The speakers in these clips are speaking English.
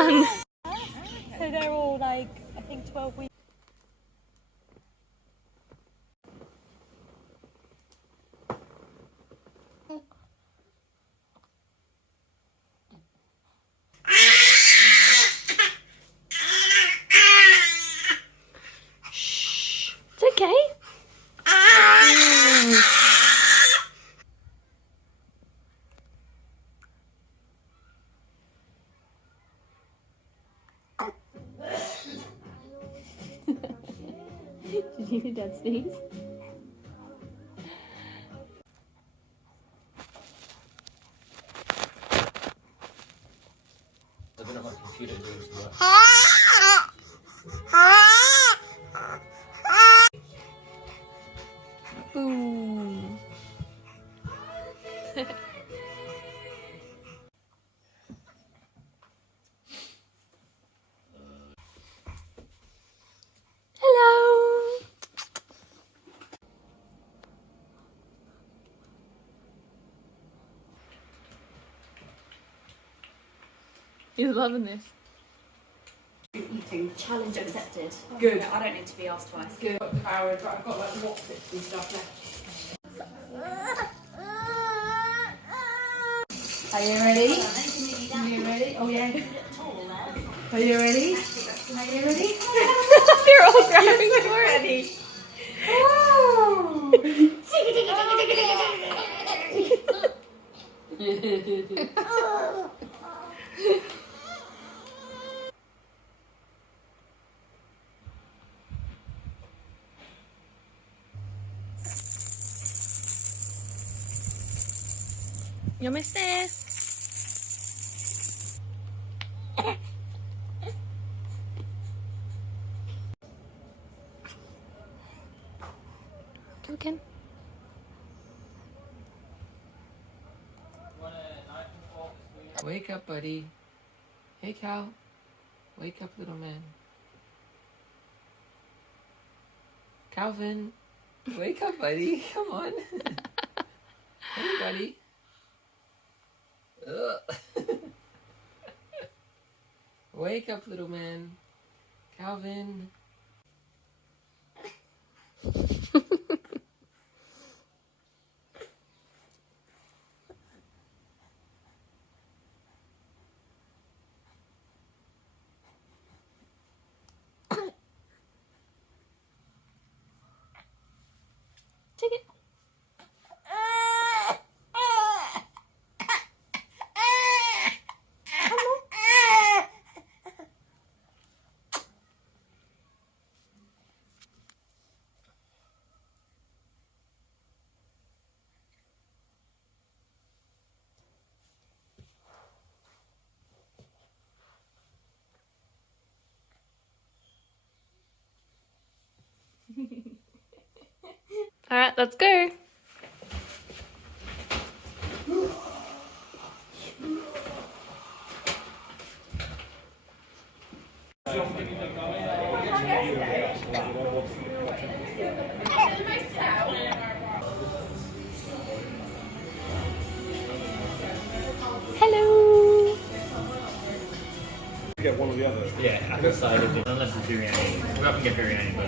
done? So they're all like, I think 12 weeks. Shh. It's okay. Did you hear Dad sneeze? I don't know what computer does that. Boom. Hello. He's loving this. Eating challenge accepted. Good. I don't need to be asked twice. Good. I've got like Watsits and stuff left. Are you ready? Are you ready? Oh yeah. Are you ready? Are you ready? They're all grabbing for it. Your missus. Go again. Wake up, buddy. Hey, Cal. Wake up, little man. Calvin. Wake up, buddy. Come on. Hey, buddy. Ugh. Wake up, little man. Calvin. Take it. All right, let's go. Hello. Get one or the other. Yeah, I decided unless it's biryani. We often get biryani, but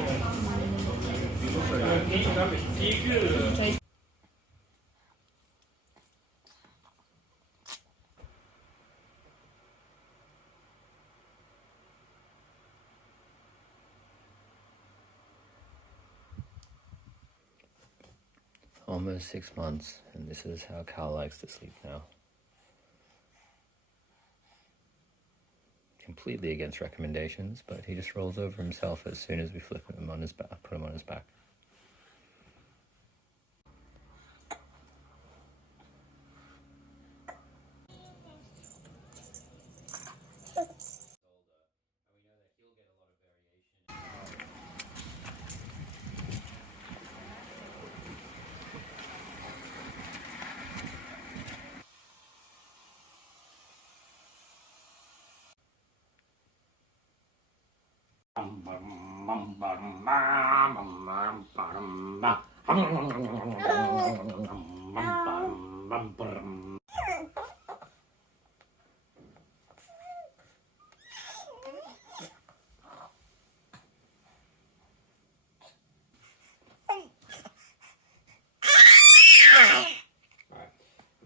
Almost 6 months, and this is how Cal likes to sleep now. Completely against recommendations, but he just rolls over himself as soon as we flip him on his back, put him on his back.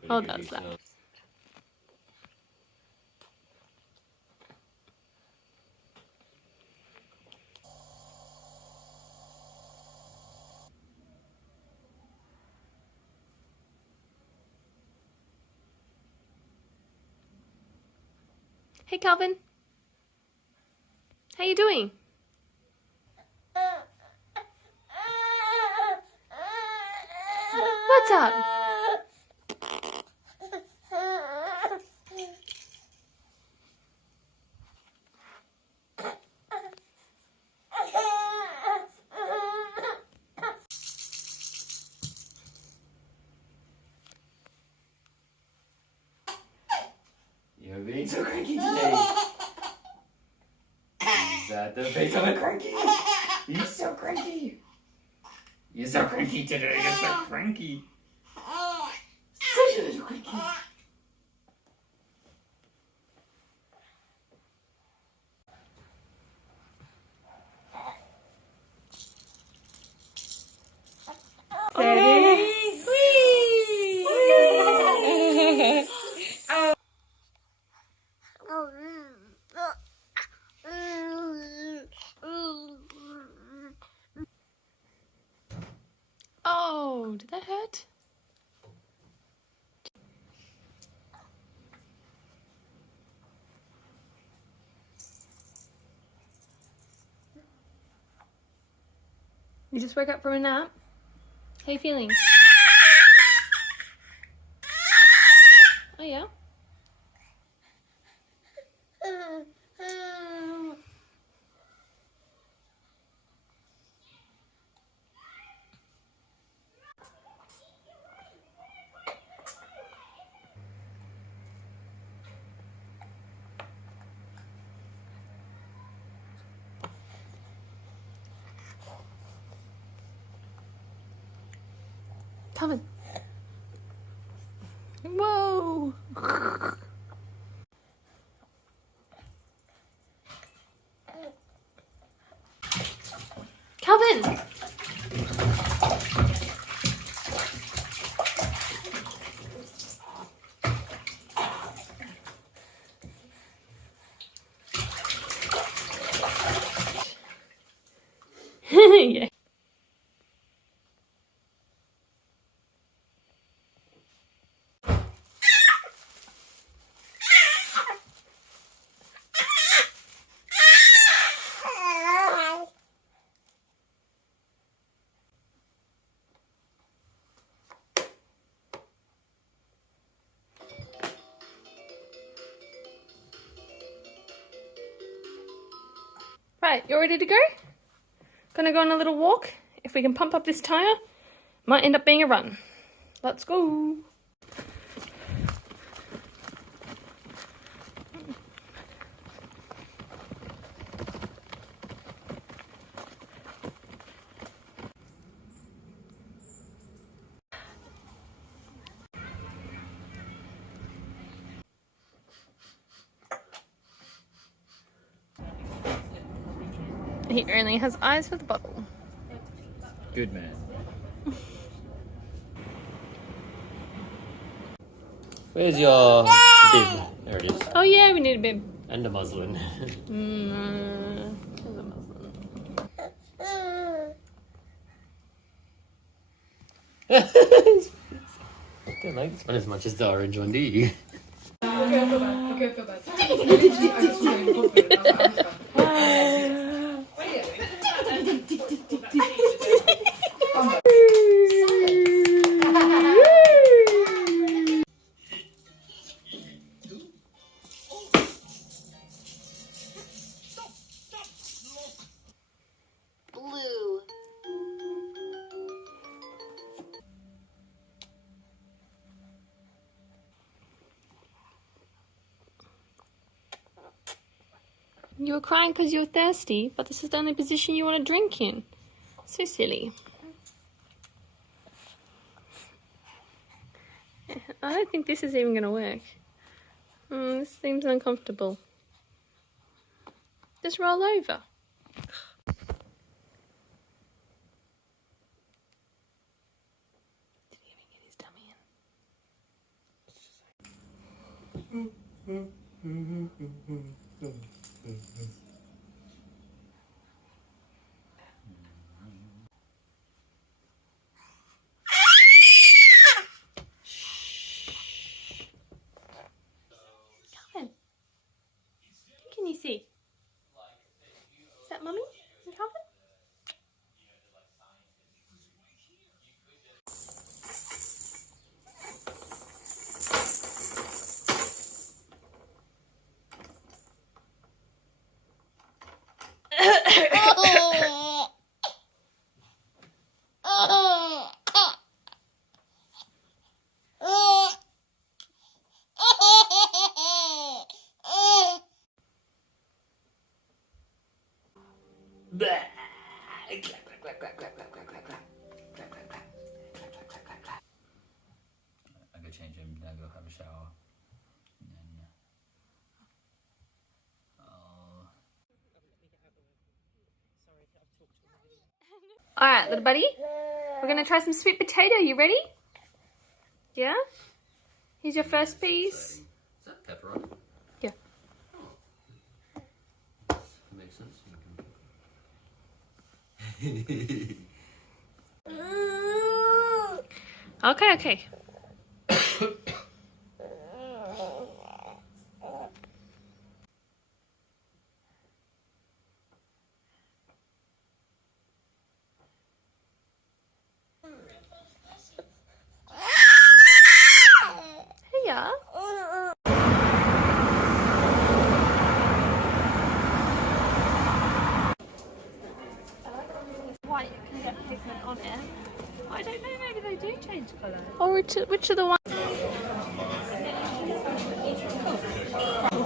Oh, that's that. Hey, Calvin. How you doing? What's up? You're being so cranky today. Is that the face of a cranky? You're so cranky. You're so cranky today. You're so cranky. Such a little cranky. Steady. Oh, did that hurt? You just woke up from a nap? How you feeling? Oh yeah? Calvin. Whoa. Calvin. Yeah. Right, you ready to go? Gonna go on a little walk. If we can pump up this tire, might end up being a run. Let's go. He only has eyes for the bottle. Good man. Where's your bib? There it is. Oh yeah, we need a bib. And the muslin. There's a muslin. Don't like this one as much as the orange one, do you? Blue. You were crying because you were thirsty, but this is the only position you want to drink in. So silly. I don't think this is even going to work. This seems uncomfortable. Just roll over. Did he even get his tummy in? Calvin, who can you see? Is that Mummy and Calvin? I go change him, then I go have a shower. And then All right, little buddy. We're gonna try some sweet potato. You ready? Yeah. Here's your first piece. Is that pepperoni? Yeah. Makes sense. Okay. Okay. Yeah. White can get pigment on it. I don't know, maybe they do change colour. Or which are the ones?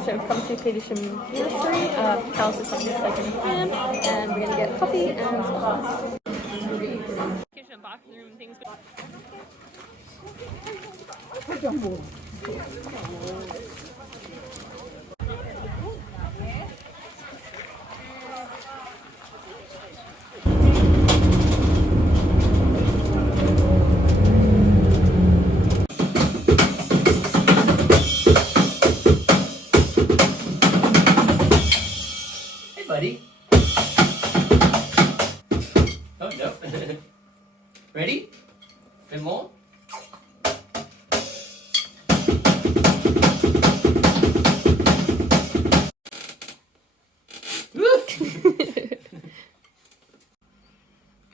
So from compilation nursery, Cal's just like this second ham, and we're gonna get coffee and sauce. Kitchen, bathroom, things. Hey, buddy. Oh, no. Ready? Bit more?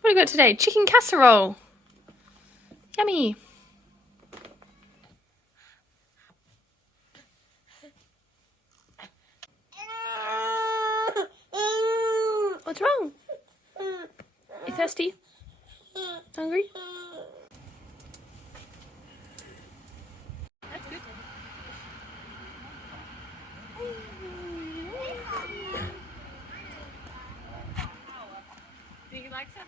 What have we got today? Chicken casserole. Yummy. What's wrong? You thirsty? Hungry? That's good. Do you like that?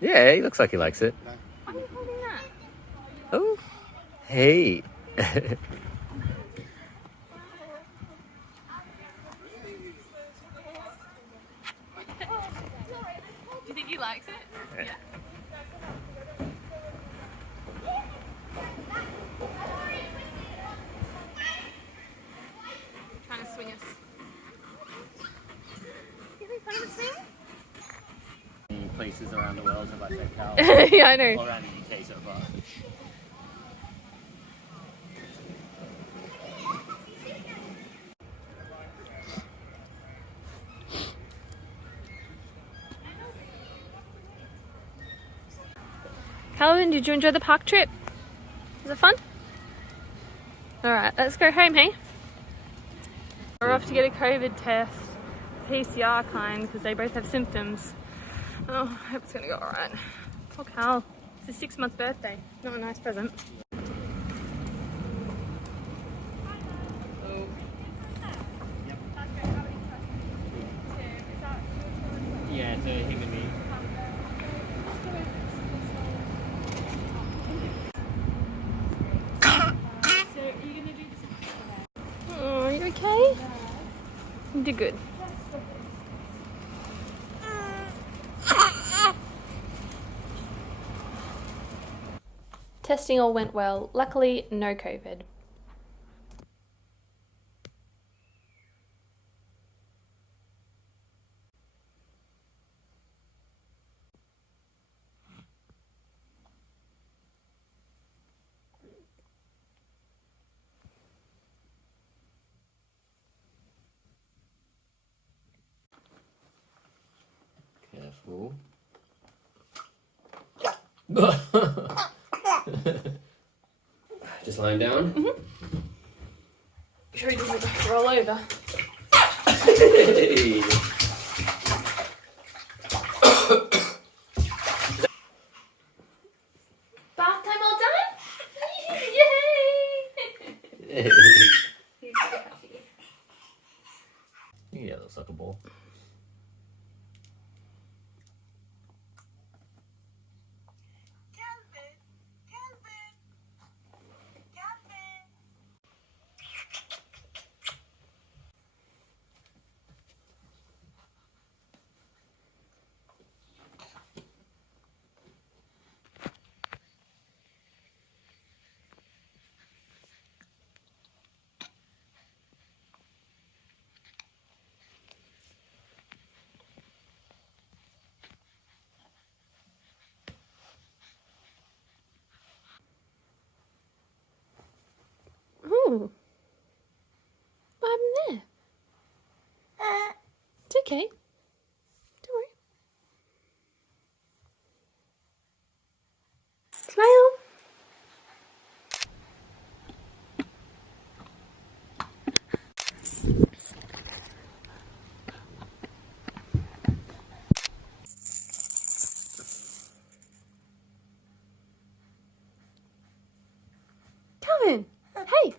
Yeah, he looks like he likes it. Why are you holding that? Oh. Hey. Do you think he likes it? Yeah. Trying to swing us. You having fun with the swing? Places around the world have I said cows? Yeah, I know. All around the UK so far. Calvin, did you enjoy the park trip? Was it fun? Alright, let's go home, hey? We're off to get a COVID test, PCR kind, because they both have symptoms. Oh, I hope it's gonna go alright. Poor Cal. It's his 6-month birthday. Not a nice present. Yeah, so him and me. Oh, are you okay? You did good. Testing all went well. Luckily, no COVID. Cool. Just lying down. Make sure he doesn't roll over. Hey. Bath time all done? Yay! Hey. He's so happy. You can get a little sucker ball. Ooh. What happened there? It's okay. Don't worry. Smile. Calvin. Hey.